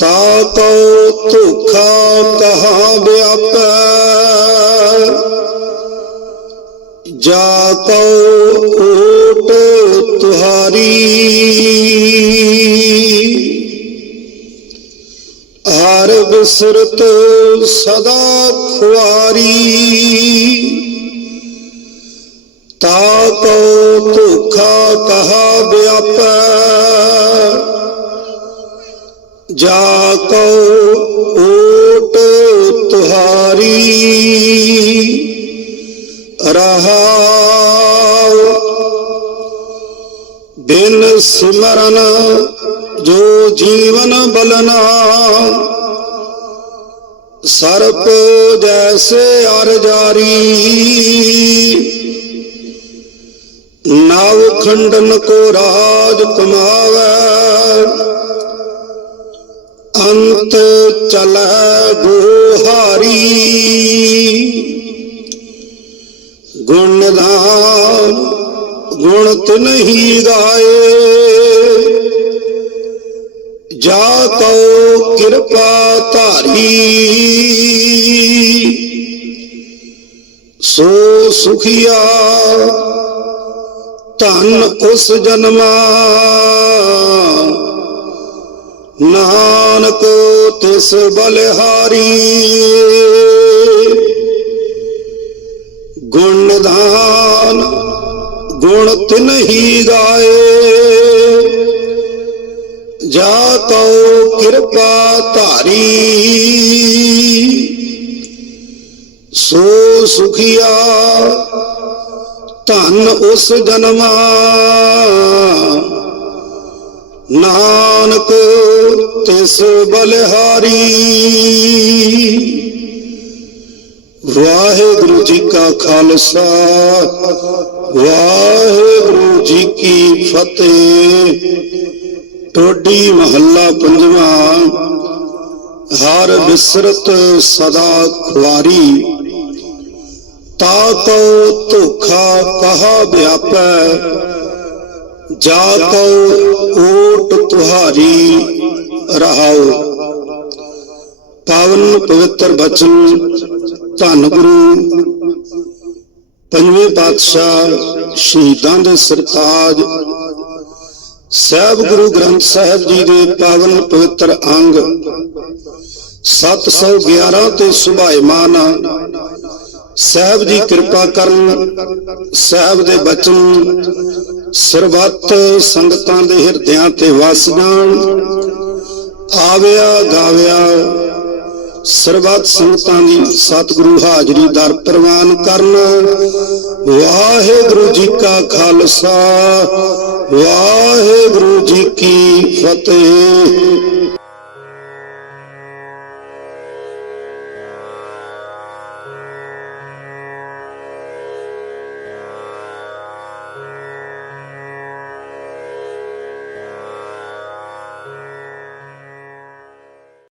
ਤਾ ਕਉ ਧੋਖਾ ਕਹਾ ਵਿਆਪੈ। ਜਾ ਕਉ ਓਟ ਤੁਹਾਰੀ। ਹਰ ਬਿਸਰਤ ਸਦਾ ਖੁਆਰੀ। ਤਾ ਕਉ ਧੋਖਾ ਕਹਾ ਵਿਆਪੈ। ਜਾ ਕਉ ਓਟ ਤੁਹਾਰੀ, ਰਹਾਉ ਬਿਨ ਸਿਮਰਨ ਜੋ ਜੀਵਨ ਬਲਨਾ, ਸਰਪ ਜੈਸੇ ਅਰ ਜਾਰੀ। ਨਾਵ ਖੰਡਨ ਕੋ ਰਾਜ ਕਮਾਵੇ ਅੰਤ ਚਲੈ ਗੁਹਾਰੀ। ਗੁਣਦਾਨ ਗੁਣ ਤਿਨਹੀ ਗਾਏ। ਜਾ ਕਉ ਕਿਰਪਾ ਧਾਰੀ। ਸੋ ਸੁਖੀਆ ਧਨ ਉਸ ਜਨਮਾ। ਨਾਨਕ ਤਿਸ ਬਲਿਹਾਰੀ। ਗੁਣਦਾਨ ਗੁਣ ਤਿਨਹੀ ਗਾਏ। ਜਾ ਕਉ ਕਿਰਪਾ ਧਾਰੀ। ਸੋ ਸੁਖੀਆ, ਧਨ ਉਸ ਜਨਮਾ। ਨਾਨਕ ਤਿਸ ਬਲਿਹਾਰੀ। ਵਾਹਿਗੁਰੂ ਜੀ ਕਾ ਖਾਲਸਾ, ਵਾਹਿਗੁਰੂ ਜੀ ਕੀ ਫਤਿਹ। ਟੋਡੀ ਮਹੱਲਾ ਪੰਜਵਾਂ, ਹਰ ਬਿਸਰਤ ਸਦਾ ਖੁਆਰੀ। ਤਾ ਕਉ ਧੋਖਾ ਕਹਾ ਵਿਆਪੈ ਜਾ ਕਉ ਓਟ ਤੁਹਾਰੀ ਰਹਾਉ। ਪਾਵਨ ਪਵਿੱਤਰ ਬਚਨ, ਧੰਨ ਗੁਰੂ। ਪੰਜਵੇਂ ਪਾਤਸ਼ਾਹ ਸ਼ਹੀਦਾਂ ਦੇ ਸਰਤਾਜ। ਸਾਹਿਬ ਗੁਰੂ ਗ੍ਰੰਥ ਸਾਹਿਬ ਜੀ ਦੇ ਪਾਵਨ ਪਵਿੱਤਰ ਅੰਗ। 711 ਤੇ ਸੁਭਾਇਮਾਨ ਸਾਹਿਬ ਜੀ ਕਿਰਪਾ ਕਰਨ ਸਾਹਿਬ ਦੇ ਬਚਨ ਸਰਬੱਤ ਸੰਗਤਾਂ ਦੇ ਹਿਰਦਿਆਂ ਤੇ ਵਸ ਜਾਣ। ਆਵਿਆ ਗਾਵਿਆ ਸਰਬੱਤ ਸੰਗਤਾਂ ਦੀ ਸਤਿਗੁਰੂ ਹਾਜ਼ਰੀ ਦਰ ਪ੍ਰਵਾਨ ਕਰਨ। ਵਾਹਿਗੁਰੂ ਜੀ ਕਾ ਖਾਲਸਾ, ਵਾਹਿਗੁਰੂ ਜੀ ਕੀ ਫਤਿਹ।